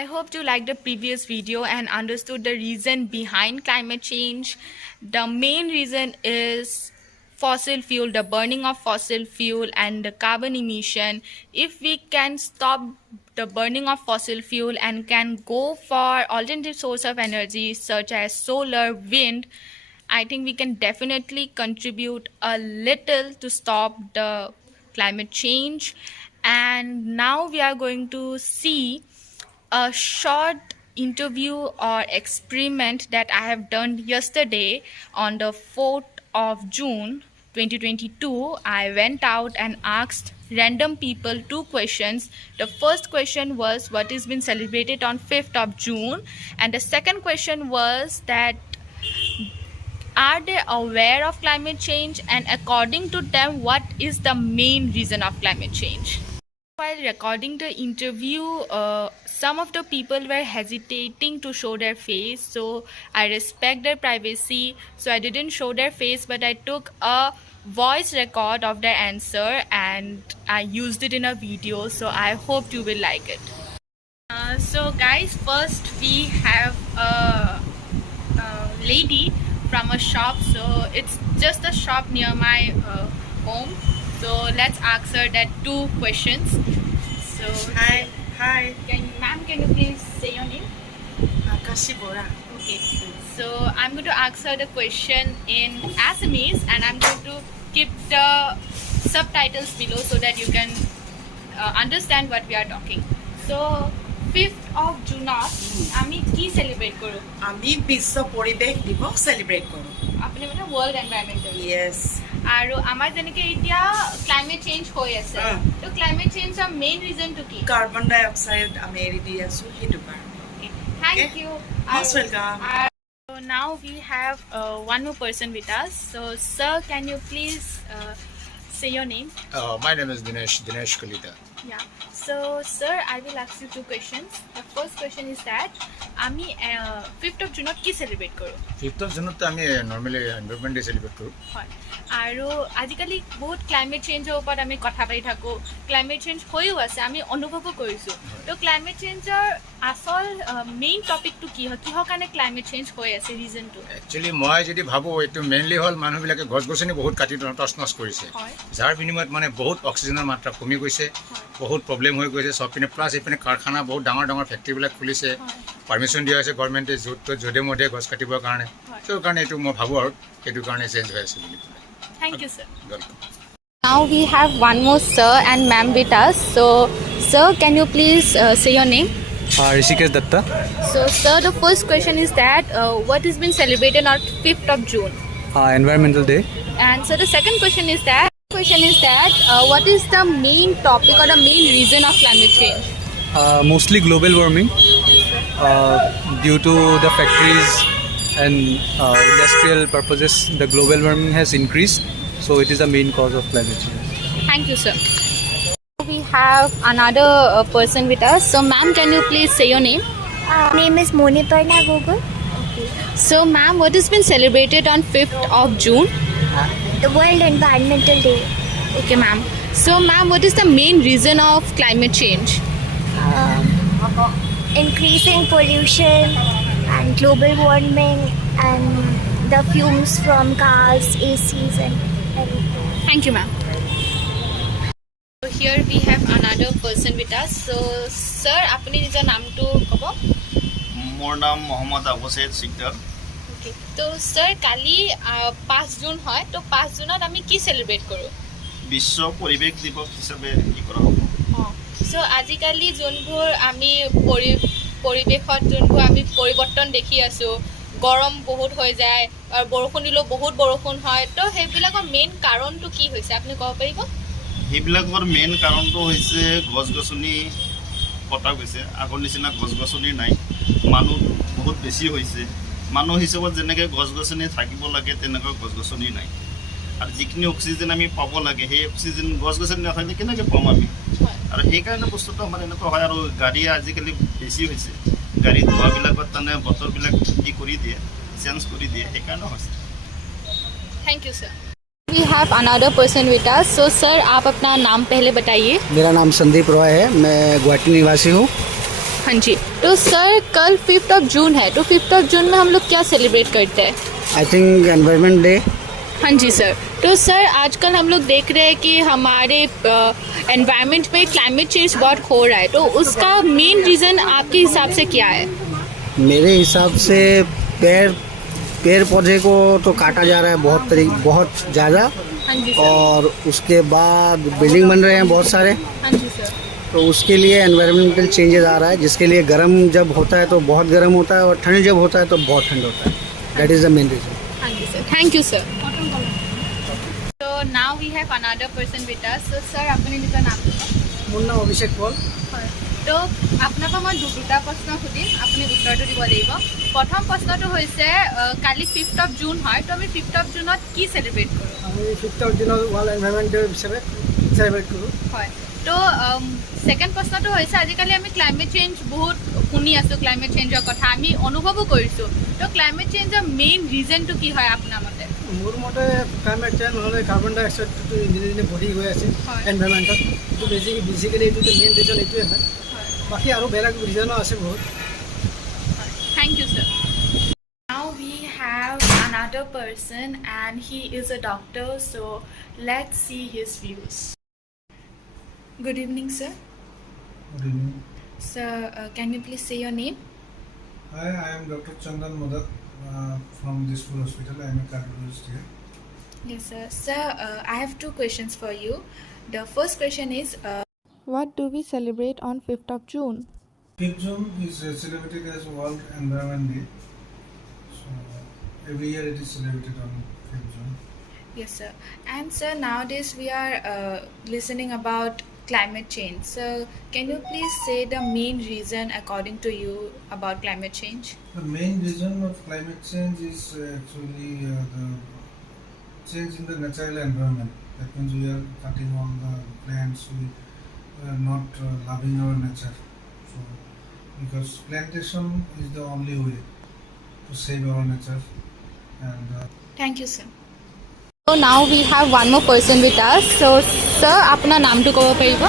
I hope you liked the previous video and understood the reason behind climate change. The main reason is fossil fuel, the burning of fossil fuel and the carbon emission. If we can stop the burning of fossil fuel and can go for alternative source of energy such as solar, wind, I think we can definitely contribute a little to stop the climate change. And now we are going to see a short interview or experiment that I have done yesterday on the 4th of June 2022. I went out and asked random people 2 questions. The first question was what is been celebrated on 5th of June, and the second question was that are they aware of climate change, and according to them what is the main reason of climate change. While recording the interview, some of the people were hesitating to show their face, so I respect their privacy, so I didn't show their face, but I took a voice record of their answer and I used it in a video, so I hope you will like it. So guys, first we have a lady from a shop, so it's just a shop near my home. So let's ask her that 2 questions. So Hi. Ma'am, can you please say your name? Akashi Bora. Okay. So I'm going to ask her the question in Assamese, and I'm going to keep the subtitles below so that you can understand what we are talking. So 5th of June, আমি কি celebrate কৰো? আমি বিশ্ব পৰিৱেশ দিৱস celebrate কৰো। আপুনি মানে World Environmental Day. Yes. আৰু আমাৰ যেনেকৈ এতিয়া ক্লাইমেট চেঞ্জ হৈ আছে, তো ক্লাইমেট চেঞ্জৰ মেইন ৰিজনটো কি? কাৰ্বন ডাই অক্সাইড আমি এৰি দি আছো সেইটো কাৰণে। Thank you. Most welcome. So now we have one more person with us. So sir, can you please say your name? My name is Dinesh Kalita. Yeah. So sir, I will ask you 2 questions. The first question is that আমি 5th of June কি celebrate কৰো? 5th of June আমি normally environment day celebrate কৰো। হয়। আৰু আজিকালি বহুত climate চেঞ্জৰ ওপৰত আমি কথা পাতি থাকোঁ, ক্লাইমেট চেঞ্জ হৈও আছে, আমি অনুভৱো কৰিছোঁ। তো ক্লাইমেট চেঞ্জৰ আচল মেইন টপিকটো কি হয়, কিহৰ কাৰণে ক্লাইমেট চেঞ্জ হৈ আছে, ৰিজনটো? একচুৱেলি মই যদি ভাবোঁ এইটো মেইনলি হ'ল মানুহবিলাকে গছ গছনি বহুত কাটি তছনছ কৰিছে, যাৰ বিনিময়ত মানে বহুত অক্সিজেনৰ মাত্ৰা কমি গৈছে, বহুত প্ৰব্লেম হৈ গৈছে চবপিনে। প্লাছ এইপিনে কাৰখানা বহুত ডাঙৰ ডাঙৰ ফেক্টৰীবিলাক খুলিছে, পাৰ্মিশ্যন দিয়া হৈছে গভৰ্ণমেণ্টে য'তে মধে গছ কাটিবৰ কাৰণে। সেইটো কাৰণে এইটো মই ভাবোঁ আৰু সেইটো কাৰণে চেঞ্জ হৈ আছে বুলি। Thank you, sir. Welcome. Now we have one more sir and ma'am with us. So, sir, can you please say your name? Rishikesh Datta. So, sir, the first question is that what has been celebrated on 5th of June? Environmental Day. And so the second question is that what is the main topic or the main reason of climate change? Mostly global warming. Due to the factories and industrial purposes, the global warming has increased, so it is the main cause of climate change. Thank you, sir. We have another person with us. So ma'am, can you please say your name? Name is Moniparna Gogol. So ma'am, what has been celebrated on 5th of June? The World Environmental Day. Okay ma'am. So ma'am, what is the main reason of climate change? Increasing pollution and global warming and the fumes from cars, ACs and everything. Thank you ma'am. So here we have another person with us. So sir, apuni nijor namto kobo? মোৰ নাম Mohammad Abu Syed Sikdar. Okay. তো sir, কালি 5 June হয়, তো 5 জুনত আমি কি celebrate কৰো? বিশ্ব পৰিৱেশ দিৱস হিচাপে কি কৰা হ'ব? So আজিকালি যোনবোৰ আমি পৰিৱেশত যোনবোৰ আমি পৰিৱৰ্তন দেখি আছোঁ, গৰম বহুত হৈ যায় আৰু বৰষুণ দিলেও বহুত বৰষুণ হয়, তো সেইবিলাকৰ মেইন কাৰণটো কি হৈছে আপুনি ক'ব পাৰিব? সেইবিলাকৰ মেইন কাৰণটো হৈছে গছ গছনি কটা গৈছে। আগৰ নিচিনা গছ গছনি নাই, মানুহ বহুত বেছি হৈছে। মানুহ হিচাপত যেনেকৈ গছ গছনি থাকিব লাগে তেনেকৈ গছ গছনি নাই, আৰু যিখিনি অক্সিজেন আমি পাব লাগে সেই অক্সিজেন গছ গছনি নাথাকিলে কেনেকৈ পাম আমি? আৰু সেইকাৰণে বস্তুটো আমাৰ এনেকুৱা হয়। আৰু গাড়ী আজিকালি বেছি হৈছে, গাড়ী ধোঁৱাবিলাকত তাৰমানে বতৰবিলাক কি কৰি দিয়ে, চেঞ্জ কৰি দিয়ে, সেইকাৰণে হৈছে। Thank you sir. We have another person with us. So sir, आप अपना नाम पहले बताइए। मेरा नाम संदीप रॉय है, मैं गुवाहाटी निवासी हूँ। हाँ जी, तो सर कल 5th ऑफ जून है, तो 5th ऑफ जून में हम लोग क्या सेलिब्रेट करते हैं? I think environment day. हाँ जी सर, तो सर आजकल हम लोग देख रहे हैं कि हमारे एनवायरनमेंट में क्लाइमेट चेंज बहुत हो रहा है, तो उसका मेन रीज़न आपके हिसाब से क्या है? मेरे हिसाब से पेड़ पौधे को तो काटा जा रहा है बहुत ज़्यादा, हाँ जी सर। और उसके बाद बिल्डिंग बन रहे हैं बहुत सारे, हाँ जी सर। तो उसके लिए एनवायरमेंटल चेंजेस आ रहा है, जिसके लिए गर्म जब होता है तो बहुत गर्म होता है और ठंड जब होता है तो बहुत ठंड होता है। That is the main reason. हाँ जी sir, thank you sir. So now we have another person with us. So sir, আপুনি নিজৰ নামটো কওক। মোৰ নাম অভিষেক পল। হয়, তো আপোনাক মই দুটা প্ৰশ্ন সুধিম, আপুনি উত্তৰটো দিব লাগিব। প্ৰথম প্ৰশ্নটো হৈছে কালি 5th অফ জুন হয়, তো আমি 5th অফ জুনত কি চেলিব্ৰেট কৰোঁ? আমি 5th অফ জুনত ৱৰ্ল্ড এনভাইৰনমেণ্ট ডে হিচাপে চেলিব্ৰেট কৰোঁ। হয়, তো ছেকেণ্ড প্ৰশ্নটো হৈছে আজিকালি আমি ক্লাইমেট চেঞ্জ বহুত শুনি আছোঁ, ক্লাইমেট চেঞ্জৰ কথা আমি অনুভৱো কৰিছোঁ, তো ক্লাইমেট চেঞ্জৰ মেইন ৰিজনটো কি হয় আপোনাৰ মতে? মোৰ মতে ক্লাইমেট চেঞ্জ নহ'লে কাৰ্বন ডাই অক্সাইডটো দিনে দিনে বঢ়ি গৈ আছে এনভাইৰনমেণ্টত, এইটো বেচিকেলি এইটো মেইন ৰিজন এইটোৱে হয়। বাকী আৰু বেলেগ ৰিজনো আছে বহুত। Thank you, sir. Now we have another person and he is a doctor, so let's see his views. Good evening, sir. Good evening. Sir, can you please say your name? Hi, I am Dr. Chandan Modak from Dispur Hospital. I am a cardiologist here. Yes, sir. Sir, I have two questions for you. The first question is, what do we celebrate on 5th of June? 5th June is celebrated as World Environment Day. So every year it is celebrated on 5th June. Yes, sir. And sir, nowadays we are listening about climate change. So can you please say the main reason according to you about climate change? The main reason of climate change is actually the change in the natural environment. That means we are cutting all the plants, we are not loving our nature. So because plantation is the only way to save our nature. And Thank you, sir. So now we have one more person with us. So sir, আপোনাৰ নামটো ক'ব পাৰিব?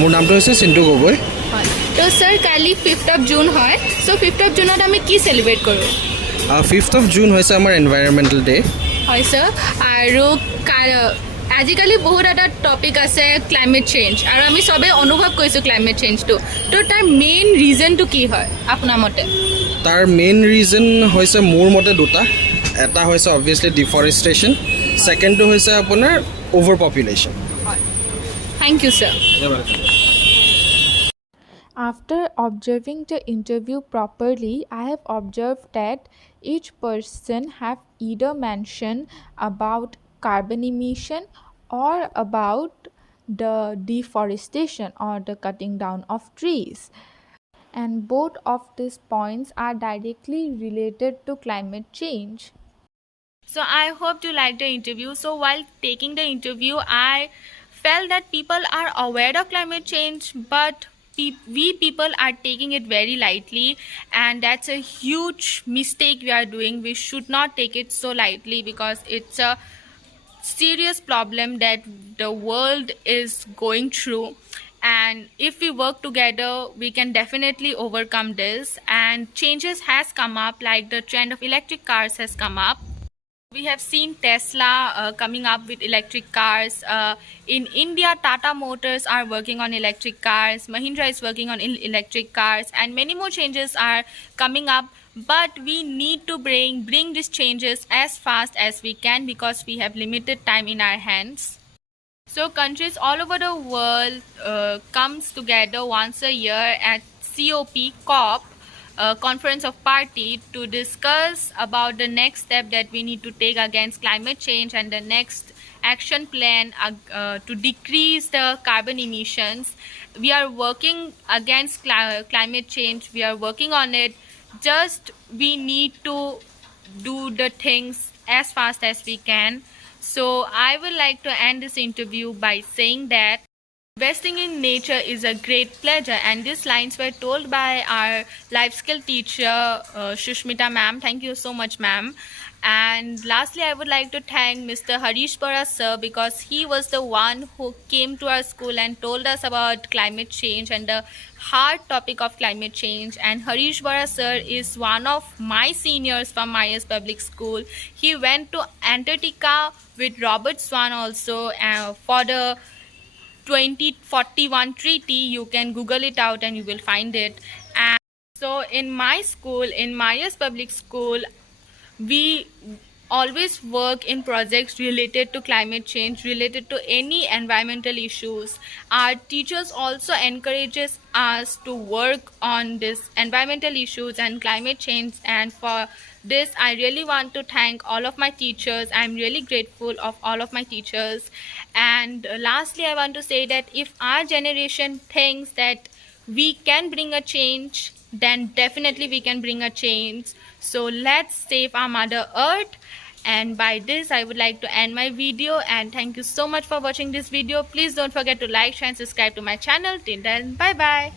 মোৰ নামটো হৈছে চিন্তু গগৈ। হয়, তো sir Kali 5th of June হয়, চ' 5th অফ জুনত আমি কি চেলিব্ৰেট কৰোঁ? 5th অফ জুন হৈছে আমাৰ এনভাইৰনমেণ্টেল ডে। হয় ছাৰ, আৰু আজিকালি বহুত এটা টপিক আছে ক্লাইমেট চেঞ্জ, আৰু আমি চবেই অনুভৱ কৰিছোঁ ক্লাইমেট চেঞ্জটো, তো তাৰ মেইন ৰিজনটো কি হয় আপোনাৰ মতে? তাৰ মেইন ৰিজন হৈছে মোৰ মতে দুটা। এটা হৈছে অবভিয়াছলি ডিফৰেষ্টেশ্যন, ছেকেণ্ডটো হৈছে আপোনাৰ overpopulation. Thank you sir. After observing the interview properly, I have observed that each person have either mentioned about carbon emission or about the deforestation or the cutting down of trees. And both of these points are directly related to climate change. So I hope you liked the interview. So while taking the interview, I felt that people are aware of climate change, but we people are taking it very lightly, and that's a huge mistake we are doing. We should not take it so lightly because it's a serious problem that the world is going through, and if we work together we can definitely overcome this. And changes has come up, like the trend of electric cars has come up. We have seen Tesla coming up with electric cars. In India, Tata Motors are working on electric cars. Mahindra is working on electric cars, and many more changes are coming up. But we need to bring these changes as fast as we can because we have limited time in our hands. So countries all over the world comes together once a year at COP, Conference of Party, to discuss about the next step that we need to take against climate change and the next action plan to decrease the carbon emissions. We are working against climate change. We are working on it. Just we need to do the things as fast as we can. So I would like to end this interview by saying that investing in nature is a great pleasure, and these lines were told by our life skill teacher Shushmita ma'am. Thank you so much, ma'am. And lastly, I would like to thank Mr. Harish Bara sir, because he was the one who came to our school and told us about climate change and the hard topic of climate change. And Harish Bara sir is one of my seniors from Myers Public School. He went to Antarctica with Robert Swan also for the 2041 treaty. You can Google it out and you will find it. And so in my school, in Myers Public School, we always work in projects related to climate change, related to any environmental issues. Our teachers also encourages us to work on this environmental issues and climate change, and for this I really want to thank all of my teachers. I'm really grateful of all of my teachers. And lastly, I want to say that if our generation thinks that we can bring a change, then definitely we can bring a change. So let's save our Mother Earth. And by this I would like to end my video, and thank you so much for watching this video. Please don't forget to like, share and subscribe to my channel. Till then, bye bye.